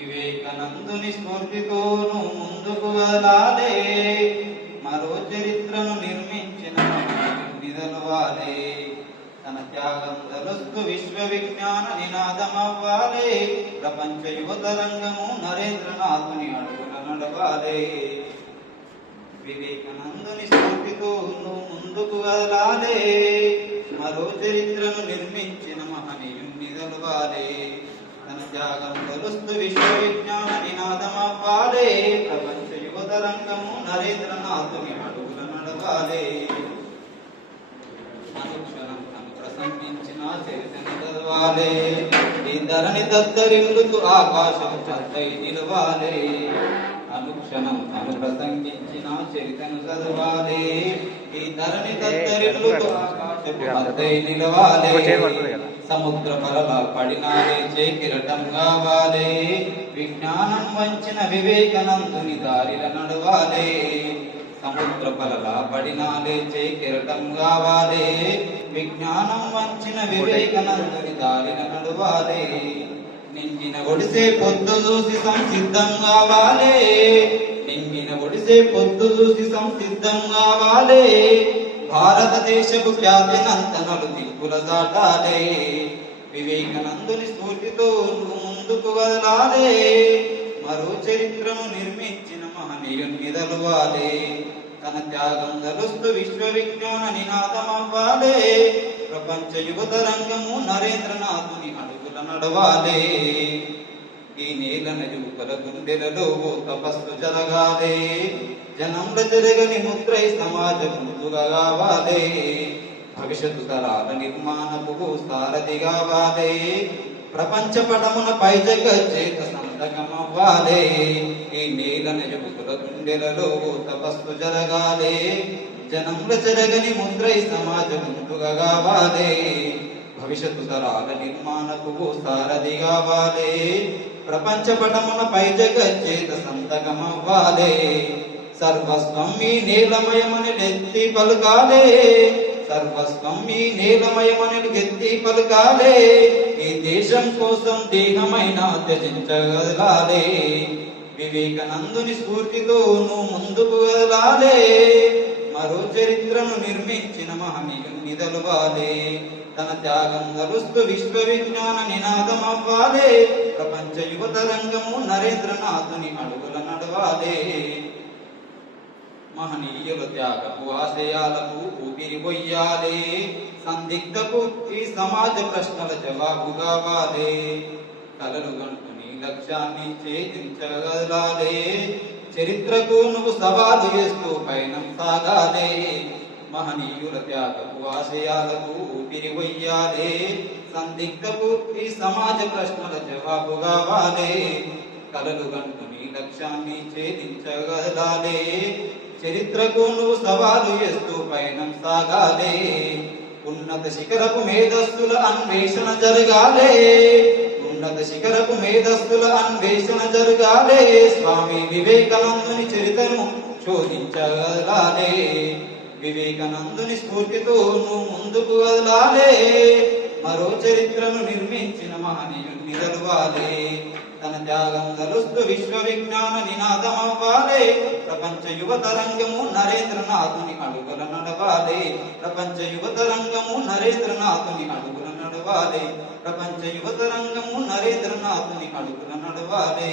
వివేకానందుని స్ఫూర్తితోను ముందుకు వెళ్ళాలే, మరో చరిత్రను నిర్మించిన నిదలవాలే. తన త్యాగం తలుస్తూ విశ్వ విజ్ఞాన నినాదమవ్వాలే, ప్రపంచ యువత రంగము నరేంద్రనాథుని అడుగుల నడవాలే. వివేకానందుని స్ఫూర్తితో ముందుకు వెళ్ళాలే, మరో చరిత్రను నిర్మించిన మహనీయుని నిదలవాలే. తన త్యాగం తలుస్తూ విశ్వ విజ్ఞాన నినాదమవ్వాలే, ప్రపంచ యువత రంగము నరేంద్రనాథుని అడుగుల నడవాలే. అనుక్షణం తను ప్రసంగించిన చరిత్రను చదవాలే, ఈ ధరణి దద్దరిల్లుతూ ఆకాశం చద్దై నిలవాలే. అనుక్షణం తను ప్రసంగించిన చరిత్రను చదవాలే, ఈ ధరణి దద్దరిల్లుతూ ఆకాశం చద్దై నిలవాలే. సముద్ర పరల పడినాలే కిరటం కావాలే, విజ్ఞానం వంచిన వివేకానందుని దారిల నడవాలే. సముద్ర పరల పడినాలే కిరటం కావాలే, విజ్ఞానం వంచిన వివేకానందుని దారిల నడవాలే. నింగిన ఒడిసే పొద్దు చూసి సంసిద్ధం కావాలే, నింగిన ఒడిసే పొద్దు చూసి సంసిద్ధం కావాలే. భారతదేశపు ఖ్యాతినంతనలు దిక్కుల దాటాలే, వివేకానందుని స్ఫూర్తితో ముందుకు వదలాలే. మరో చరిత్రను నిర్మించిన మహనీయుని నిదలవాలే, తన త్యాగం తలుస్తూ విశ్వ విజ్ఞాన నినాదమవ్వాలే. ప్రపంచ యువత రంగము నరేంద్రనాథుని అడుగుల నడవాలే. ఈ నేలన యువకుల గుండెలలో తపస్సు జరగాలే, జనంలో జరగని ముద్రై సమాజం ముందుగా కావాలే. భవిష్యత్తు తరాల నిర్మాణపు సారథి కావాలే, ప్రపంచ పటమున పై జగజ్జేత సంతకమవ్వాలే. ఈ నేలన యువకుల గుండెలలో తపస్సు జరగాలే, జనంలో జరగని ముద్రై సమాజం ముందుగా కావాలే. భవిష్యత్తు తరాల నిర్మాణపు సారథి కావాలే, ప్రపంచ పటమున పై జగజ్జేత సంతకమవ్వాలే. సర్వస్వం మీ నేలమయమని ఎత్తి పలుకాలే, సర్వస్వం మీ నేలమయమని ఎత్తి పలుకాలే. ఈ దేశం కోసం దేహమైన త్యజించగలాలే, వివేకానందుని స్ఫూర్తితో ముందుకు వెళ్ళాలే. మరో చరిత్రను నిర్మించిన మహనీయుని నిదలవాలే, తన త్యాగం తలుస్తూ విశ్వ విజ్ఞాన నినాదమవ్వాలే. ప్రపంచ యువత రంగము నరేంద్రనాథుని అడుగుల నడవాలే. మహనీయుల త్యాగపు ఆశయాలకు ఊపిరి పొయ్యాలే, సందిగ్ధపు ఈ సమాజ ప్రశ్నల జవాబు కావాలే. కలలు గంటుని లక్ష్యాన్ని ఛేదించగలాలే, చరిత్రకు నువ్వు సవాలు చేస్తూ పయనం సాగాలే. మహనీయుల త్యాగపు ఆశయాలకు ఊపిరి పొయ్యాలే, సందిగ్ధపు ఈ సమాజ ప్రశ్నల జవాబు కావాలే. కలలు గంటుని లక్ష్యాన్ని ఛేదించగలాలే, చరిత్రకు నువ్వు సవాలు చేస్తూ పయనం సాగాలే. ఉన్నత శిఖరపు మేధస్సుల అన్వేషణ జరగాలే, ఉన్నత శిఖరపు మేధస్సుల అన్వేషణ జరగాలే. స్వామి వివేకానందుని చరిత్రను శోధించగలాలే, వివేకానందుని స్ఫూర్తితో నువ్వు ముందుకు వదలాలే. మరో చరిత్రను నిర్మించిన మహనీయుని నిదలవాలే, తన త్యాగం తలుస్తూ విశ్వ విజ్ఞాన నినాదమవ్వాలే. ప్రపంచ యువత రంగము నరేంద్రనాథుని అడుగుల నడవాలే, ప్రపంచ యువత రంగము నరేంద్రనాథుని అడుగుల నడవాలే. ప్రపంచ యువత రంగము నరేంద్రనాథుని అడుగుల నడవాలే.